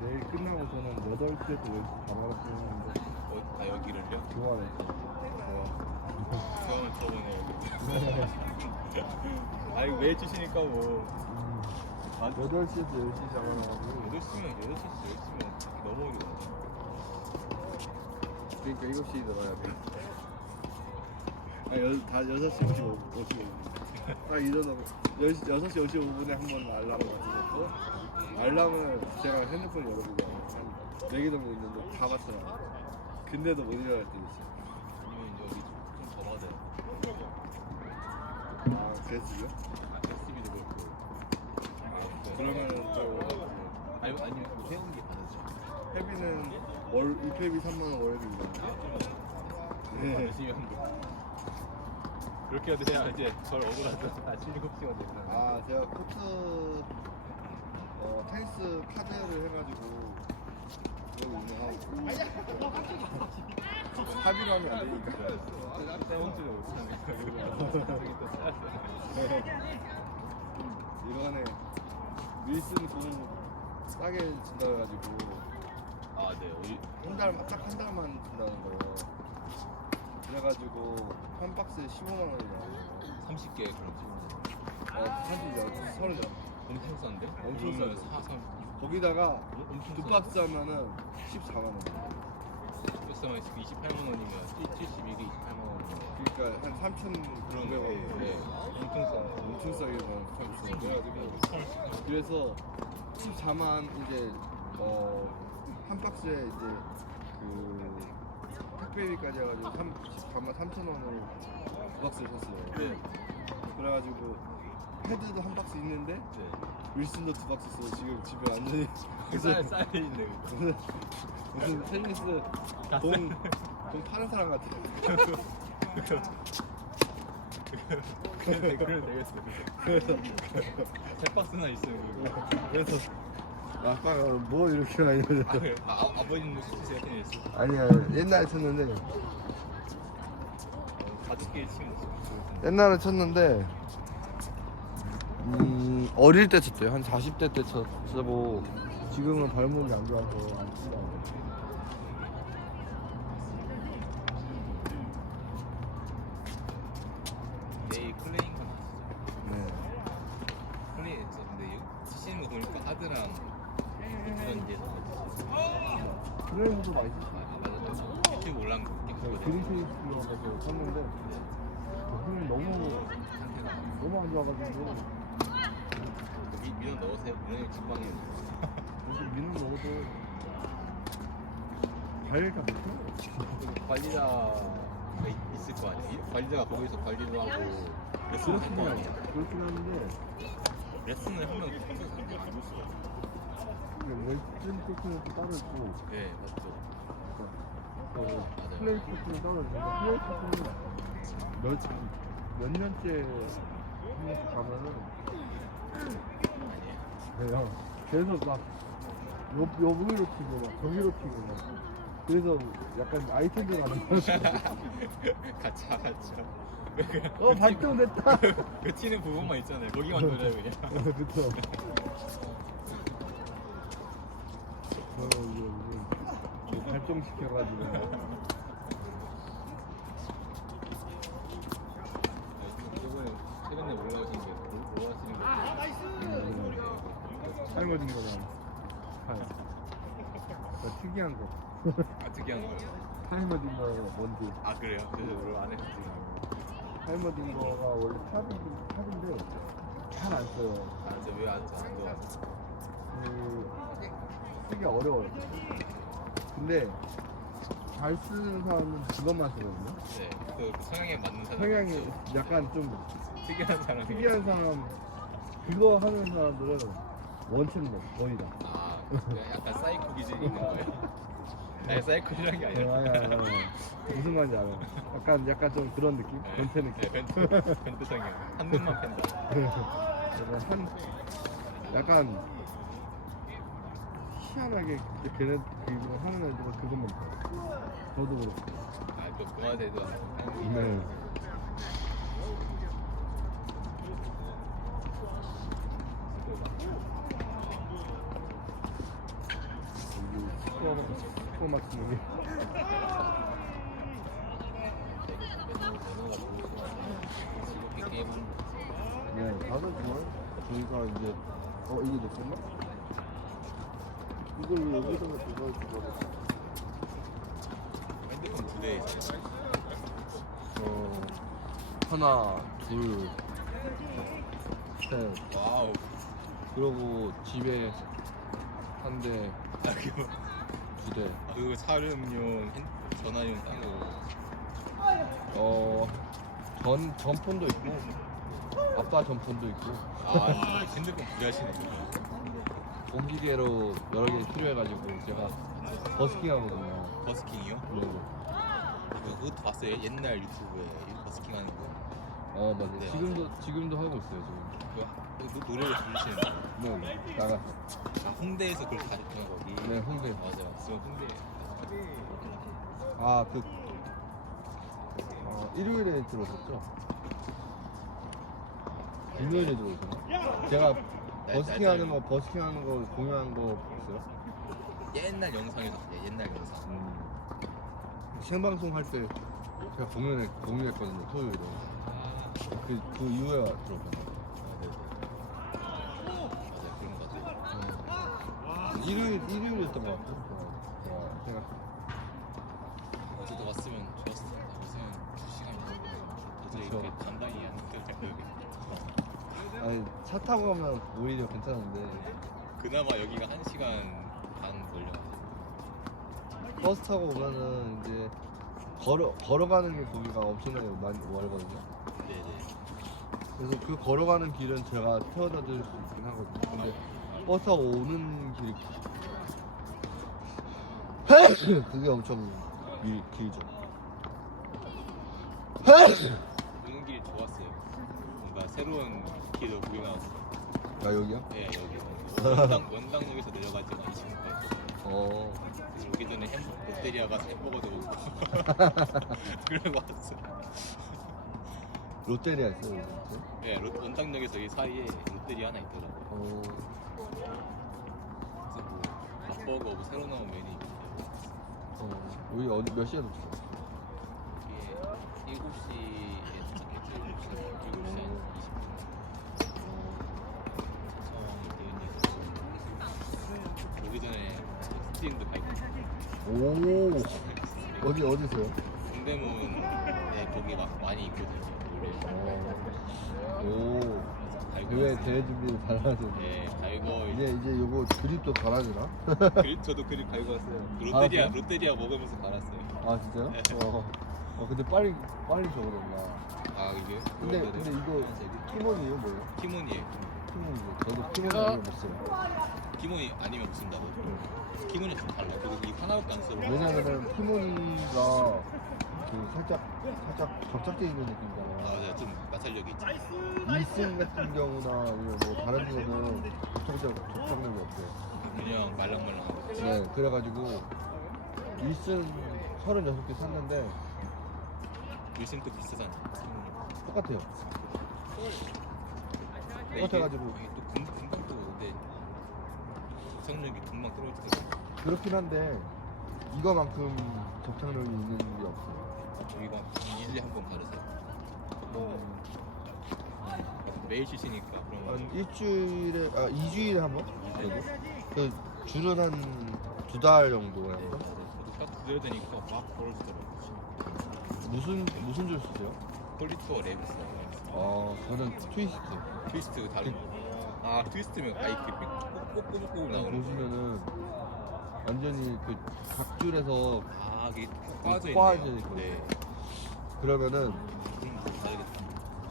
내일 끝나고 저는 8시에도 10시 바로 갈수 있는데 어, 아 여기를요? 좋아해. 처음 들어보네요. 아 이거 왜 주시니까 뭐. 음, 아, 8시에서 10시 잡아가지고 8시면 8시에서 10시면 너무 오기다. 그러니까 7시 들어가야 돼. 아, 여, 다 6시 55, 55분. 딱 일어나고 10시, 6시 55분에 한 번 알람을 맞춰놓고 알람을 제가 핸드폰 열어보고 한 4개 정도 있는데 다 맞춰놔. 근데도 못 일어날 때 있어. 그러면 이제 여기 좀더 받아야 돼. 아, 그랬어요? 아, SB도 그렇고. 아, 그러면은 또 아니 아니면 뭐 회원기 받았죠. 회비는 월, 입회비 3만원 월회비입니다. 네. 열심히 한 거. 그렇게 해도 돼야 이제 덜 억울하죠. 아 7시간 됐다. 아, 제가 코트, 어, 테니스 카드를 해가지고 여기 운영하고 합의로 하면 안 되니까. 써야 돼. 이번에 윌슨 공 싸게 준다 해가지고 아 네. 우리 한 달, 딱한 달만 준다는 거예요. 그래가지고 한 박스에 15만 원이야. 30개 그런지. 어, 사실 서른 점. 엄청 싼데? 엄청 싸죠. 사, 삼, 거기다가 엄청 두 박스 하면은 14만 원. 비싸면 28만 원이면 72개 28만 원이면 그러니까 한 3천 그런 그런 거. 거. 네. 엄청 싼데. 엄청 싸게 참 그래가지고 그래서 14만 이제 어 한 박스에 이제 그 택배비까지 해가지고 3, 14만 3천 원을 두 박스를 샀어요. 네. 그래가지고 패드도 한 박스 있는데 네. 윌슨도 두 박스 있어요. 지금 집에 완전히 쌀, 쌀 있네. 무슨 무슨 테니스 공, 공 파는 사람 같아. 댓글은 되겠어. 세 박스나 있어요. 그리고. 그래서 아빠가 뭐 이렇게 많이. 아, 그래. 아, 아, 아버지는 진짜 테니스. 아니야 옛날에 쳤는데 개 치면 있어. 옛날에 쳤는데 음, 어릴 때 쳤대요 한 40대 때 쳤고 지금은 발목이 안 좋아서 안 치고 그래도 많이 아 유튜브 올라온 거 제가 있겠거든. 그린페이스로 가서 쳤는데 힘이 너무 너무 안 좋아가지고 미, 민원 넣으세요. 민원이 직방에 요즘 미는 넣어도 관리자가 있- 있을 거 아니에요? 이- 관리자가 거기서 관리도 하고 레슨을 그렇긴 한데 레슨을 하면 평소 상대 없어요. 레슨 코스는 또 따로 있고 네 맞죠. 또 맞아요. 플레이 코스는 따로 있는데 플레이 코스는 몇, 몇 년째 한번 가면은 그냥 계속 막 요, 여기로 튀고 막 저기로 튀고 막 그래서 약간 아이템들 많이 가차 가차. 어 발동됐다 그 튀는 부분만 있잖아요. 거기만 돌려요 그냥. 그쵸 게 뭐, 뭐 하시는 거예요? 삶아진 거잖아 살그 특이한 거 아 특이한 거. 삶아진 거 뭔지 아 그래요? 오늘 안 했지. 삶아진 거가 원래 탑이 탑인데 잘 안 써요 아 왜안 써? 안 써? 그 쓰기 어려워요 근데 잘 쓰는 사람은 그것만 쓰거든요 네. 그, 그 성향에 맞는 사람. 성향이. 약간 좀 특이한 사람이. 특이한 사람 그거 하는 사람들은 뭐 거의 다아 약간 사이코 기질이 있는 거예요. 아니 사이코이란 게 아니라. 아니 아니 아니 무슨 말인지 알아요 약간 약간 좀 그런 느낌? 변태 느낌 네, 벤트 벤트 성향. 한 눈만 팬다. 약간 희한하게 걔는 그거 하는 애들 그것만 봐 저도 그렇고. 아또 동화대도 네. 여기 슈퍼마켓이 네, 다들 좋아요. 저희가 이제 어 이게 됐었나? 이걸 여기다가 두고 핸드폰 두 대. 어 하나, 둘, 셋. 와우. 그러고 집에 한 대, 아 그거 두 대. 아, 그거 사료용 핸 전화용 따로. 어, 전 전폰도 있고 아빠 전폰도 있고 아 핸드폰 구매하시네. 옮기개로 여러 개 필요해가지고 제가 버스킹 하거든요. 버스킹이요? 네. 그 그것도 봤어요. 옛날 유튜브에 버스킹 하는 거. 어 맞아요. 네, 지금도 지금도 하고 있어요 지금. 그 노- 노래를 부르시는 거. 네 나가서. 아, 홍대에서 그렇게 가셨구나 거기. 네 홍대. 맞아. 저 홍대. 아그 어, 일요일에 들어오셨죠? 금요일에 들어오셨나? 제가 버스킹 하는 거 버스킹 하는 거 공유한 거 봤어요? 옛날 영상에서 봤어요. 옛날 영상. 음. 생방송 할 때 제가 공연에 공유했거든요 토요일에. 아, 그, 그 이후에 들어오셨나? 맞아요. 그런 거 같아요. 음. 일요일 일요일이었던 것. 어, 제가 어제도 왔으면 좋았을 텐데. 왔으면 두 시간이나. 어제 그쵸. 이렇게 안 되더라고요. 여기. 아니 차 타고 가면 오히려 괜찮은데 그나마 여기가 한 시간 반 걸려가지고. 버스 타고 오면은 이제 걸어 걸어가는 게 거기가 엄청나게 많이 멀거든요. 네네. 그래서 그 걸어가는 길은 제가 태워다 드릴 수 있긴 하거든요. 근데 버스 타고 오는 길이 그게 엄청 길, 길죠. 새로운 길을 구경하고. 아 여기요? 네 여기 원당 원당역에서 내려가지고 이 친구가 어. 오기 전에 햄 롯데리아 가서 햄버거도 먹고 그러고 왔어. 롯데리아 있어요 여기. 네 롯, 원당역에서 이 사이에 롯데리아 하나 있더라고. 어. 그래서 뭐 밥버거 뭐 새로 나온 메뉴 있는데 어. 여기 어디 몇 시에 도착했어요? 이게 7시 오. 어디 어디세요? 동대문에 거기 막 많이 있거든요. 노래. 어. 오. 대회 있어요. 대회 준비 잘하세요. 네, 갈고 이제 이제 요거 그립도 갈아주나? 그립 저도 그립 갈고 왔어요. 롯데리아 알았어요? 롯데리아 먹으면서 갈았어요. 아 진짜요? 네. 어. 어 근데 빨리 빨리 적어놓나. 아 이게 근데 근데 이거 티몬이에요 뭐예요? 키몬이에요. 티몬이요. 저도 티몬 아니면 못 써요. 키몬이 아니면 무슨다고? 키몬이 좀 달라. 그리고 이 하나밖에 안 써. 왜냐면은 티몬이가 그 살짝 살짝 접착돼 있는 아, 느낌이잖아요. 네, 좀 마찰력이 있지. 이슨 같은 경우나 이런 뭐 다른 거는 접착력 접착력이 없어요. 그냥 말랑말랑하고. 네, 그래가지고 일슨 36개 샀는데 또 비싸잖아. 똑같아요. 근데 이게- 똑같아가지고. 이게 또 금, 금방 또 근데 접착력이 금방 떨어지더라고. 그렇긴 한데 이거만큼 접착력이 있는 게 없어요. 저희가 2일에 한번 가르세요. 매일 쉬시니까 그런 거. 한 일주일에 아 2주일에 한 번? 그래도 그 줄은 한 두 달 정도에 한 번? 저도 딱 드려야 되니까 막 벌어지더라고요. 무슨 무슨 줄 쓰세요? 폴리토어 레브스. 아 저는 트위스트. 트위스트 다른 거. 아 트위스트면 아 이렇게 꼭꼭꼭꼭 나오는 거. 보시면은 완전히 그 각줄에서 아 이게 꼭 빠져 있네요. 있거든요. 네. 그러면은 그럼 뭐 사야겠다.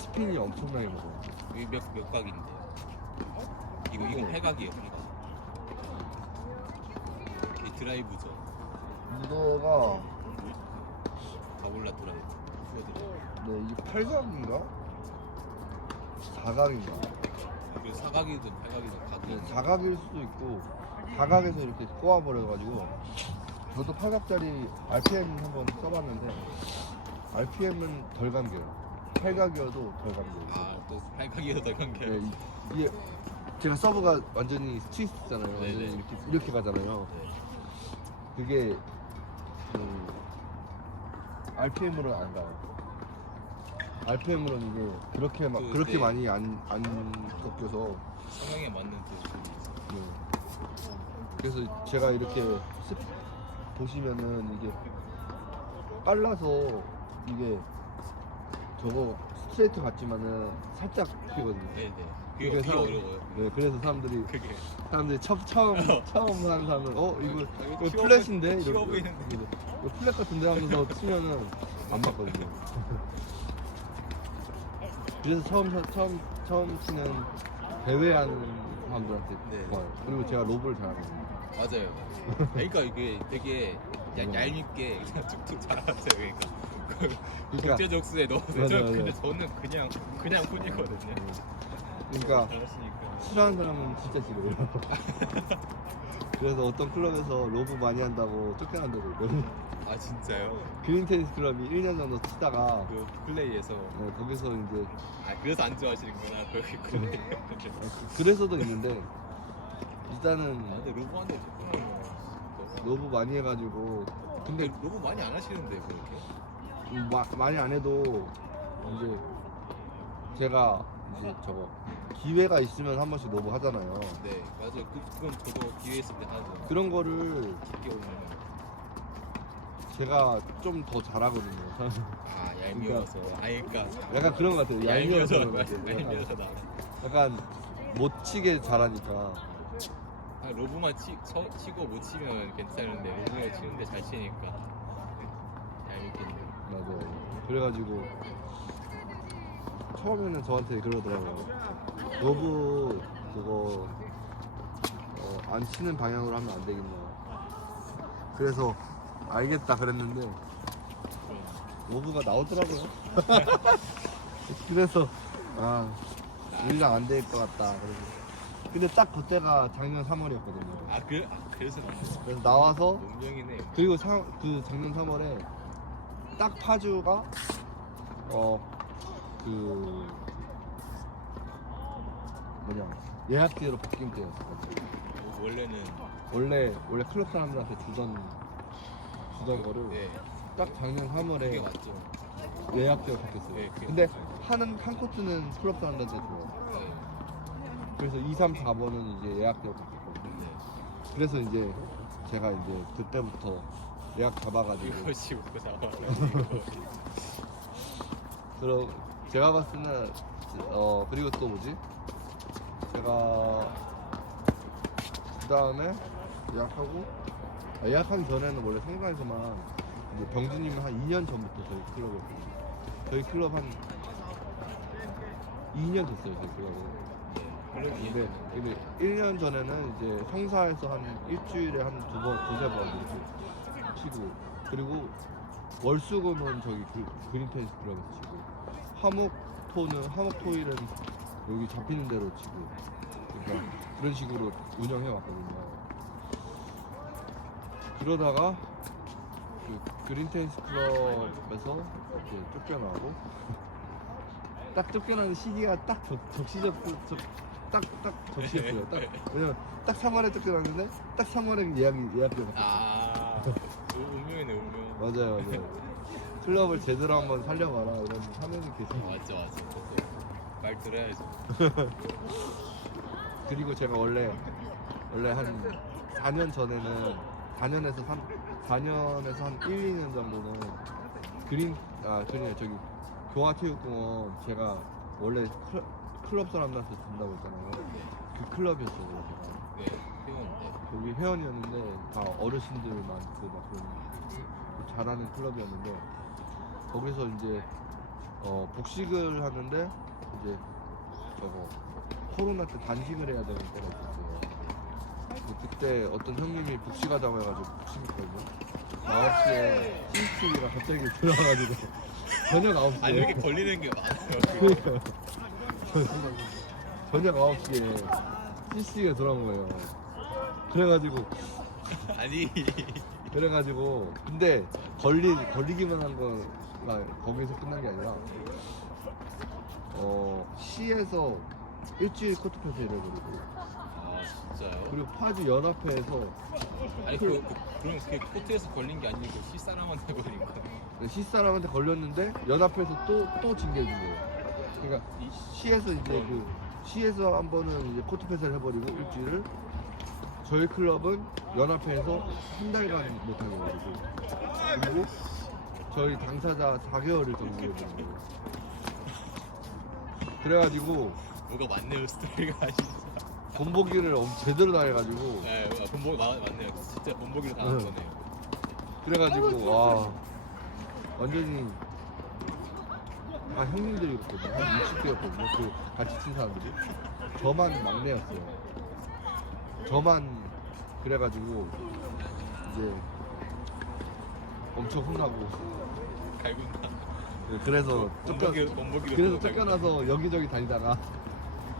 스핀이 엄청나게 먹어요. 이게 몇, 몇 각인데? 이거 이거 팔각. 이 드라이브죠. 이거가 가볼라 드라이브. 푸어 드라이브. 네 이게 팔각인가? 사각인가? 그 사각이든 팔각이든 각이. 네, 사각일 수도 있고 사각에서 이렇게 꼬아버려가지고 저도 팔각짜리 RPM 한번 써봤는데 RPM은 덜 감겨요. 팔각이어도 덜 감겨요. 아, 또 팔각이어도 더 관계. 네, 이- 이게 제가 서브가 완전히 트위스트잖아요. 완전히 네네. 이렇게 이렇게 가잖아요. 네. 그게 그 RPM으로는 안 가요. RPM으로는 이게 그렇게 막 그, 그렇게 네. 많이 안안 섞여서 성향에 맞는 그 소리 있어. 네. 그래서 제가 이렇게 습 보시면은 이게 빨라서 이게 저거 스트레이트 같지만은 살짝 피거든요. 네네. 그게 그게 되게 사람- 어려워요. 네, 그래서 사람들이 그게. 사람들이 처, 처음 처음 하는 사람은 어 이거 이거 이거 키워 플랫인데 보이는데. 이거 이거 플랫 같은데 하면서 치면은 안 맞거든요. 그래서 처음 사- 처음 처음 치는 대회하는 사람들한테 네. 좋아요. 그리고 제가 로브를 잘하거든요. 맞아요. 그러니까 이게 되게 야, 음. 얄밉게 그냥 툭툭 잘하세요. 그러니까. 그러니까 국제 적수에 넣어서 맞아, 저 맞아. 근데 저는 그냥 그냥 혼이거든요. 그러니까 잘하시니까. 싫어하는 사람은 진짜 싫어요. 그래서 어떤 클럽에서 로브 많이 한다고 쫓겨난다고 그러거든요. 아 진짜요? 그린 테니스 클럽이 1년 정도 치다가 그 플레이에서 네, 거기서 이제 아 그래서 안 좋아하시는구나. 거기 플레이. 그래서도 있는데 일단은 아, 근데 로브한테 조금은 로브 많이 해가지고 근데 로브 많이 안 하시는데 뭐 이렇게? 음, 마, 많이 안 해도 이제 제가 이제 저거 기회가 있으면 한 번씩 로브 하잖아요. 네 맞아요. 그, 그건 저도 기회 있을 때 하죠. 그런 거를 깊게 오면 제가 좀 더 잘하거든요. 아 얄미워서 아이까 약간 그런 것 같아요. 얄미워서 얄미워서 그런 것 같아요. 얄미워서 나. 약간 못 치게 잘하니까. 아, 로브만 치, 쳐, 치고 못 치면 괜찮은데 로브가 치는데 잘 치니까 네, 얄밉겠네. 맞아요. 그래가지고 처음에는 저한테 그러더라고요. 로브 그거 어, 안 치는 방향으로 하면 안 되겠냐. 그래서 알겠다 그랬는데 로브가 나오더라고요. 그래서 아 우리랑 안 될 것 같다. 그래서 근데 딱 그때가 작년 3월이었거든요. 아, 그, 아 그래서 그래서 나와서 운명이네. 그리고 사, 그 작년 3월에 딱 파주가 어그 뭐냐 예약제로 바뀐 때였어. 원래는 원래 원래 클럽 사람들한테 주던 주던 거를 네 딱 작년 그게 3월에 맞죠. 예약제로 바뀌었어요. 네, 그게 근데 하는 한 코트는 클럽 사람들한테 줘요. 네. 그래서 2, 3, 4번은 이제 예약제로 바뀌었거든요. 네. 그래서 이제 제가 이제 그때부터 예약 잡아가지고 이것이 먹고 나와가지고 그럼 제가 봤을 때는 어 그리고 또 뭐지? 제가 그 다음에 예약하고 아, 예약하기 전에는 원래 성당에서만 이제 병주님은 한 2년 전부터 저희 클럽이었거든요. 저희 클럽 한 2년 됐어요 저희 클럽은. 근데, 근데 1년 전에는 이제 성사에서 한 일주일에 한 두 번, 두세 번 이렇게 치고 그리고 월수금은 저기 그, 그린 테니스 클럽에서 치고 화목토는 화목토일은 여기 잡히는 대로 치고 그러니까 그런 식으로 운영해 왔거든요. 그러다가 그 그린 테니스 클럽에서 이렇게 쫓겨나고 딱 쫓겨나는 시기가 딱 적, 적시적 적, 딱, 딱 적시였어요. 딱, 왜냐면 딱 3월에 쫓겨났는데 딱 3월에 예약이 예약이 왔어요. 아 운명이네 운명. 맞아요, 맞아요. 클럽을 제대로 한번 살려봐라 이런 화면이 계속. 맞죠 맞죠. 말 들어야죠. 그리고 제가 원래 원래 한 4년 전에는 4년에서 3 4년에서 한 1, 2년 정도는 그린 아 그린 저기 교화체육공원 제가 원래 클, 클럽 사람들한테 준다고 했잖아요. 그 클럽이었어요. 제가. 네 회원인데. 거기 회원이었는데 다 어르신들 많고 막 그런 잘하는 클럽이었는데 거기서 이제 어 복식을 하는데 이제 저거 코로나 때 단식을 해야 되는 있었어요. 근데 그때 어떤 형님이 복식하자고 해가지고 복식했거든요. 9시에 CCTV가 갑자기 들어와가지고 저녁 9시에 아니 이렇게 걸리는 게 많아요. 저녁 9시에 CCTV가 들어온 거예요. 그래가지고 아니 그래가지고 근데 걸리 걸리기만 한 거가 거기서 끝난 게 아니라 어 시에서 일주일 코트 표시를 해버리고 아 진짜 맞아요. 그리고 파주 연합회에서 아니 그, 그 그럼 그 코트에서 걸린 게 아니고 시 사람한테 걸린 거. 시사람한테 걸렸는데 연합회에서 또 또 징계해 준 거예요. 그러니까 이 시에서 이제 그 시에서 한 번은 이제 코트 패스를 해버리고 일주일을 저희 클럽은 연합회에서 한 달간 못하게 해가지고 그리고 저희 당사자 4개월을 정지해 준 거예요. 그래가지고 뭐가 맞네요 스토리가 진짜. 본보기를 엄 제대로 당해가지고 네, 아, 본보기 나 맞네요. 진짜 본보기로 당한 응. 거네요. 그래가지고 와 완전히 다 형님들이었거든요 한 60대였거든요 그 같이 친 사람들이 저만 막내였어요 저만 그래가지고 이제 엄청 혼나고 갈군다. 네, 그래서 쫓겨 본보기 본보기로. 그래서 쫓겨나서 여기저기 다니다가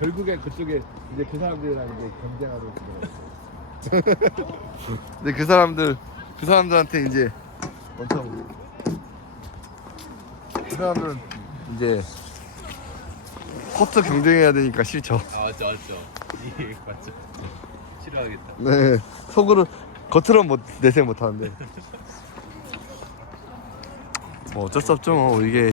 결국에 그쪽에 이제 그 사람들이랑 이제 경쟁하러 들어갔어요. 근데 그 사람들 그 사람들한테 이제 엄청 그 사람들은 이제 코트 경쟁해야 되니까 싫죠. 아 맞죠 맞죠. 예 맞죠. 싫어하겠다. 네 속으로 겉으로 못 내색 못 하는데 뭐 어쩔 수 없죠 뭐 이게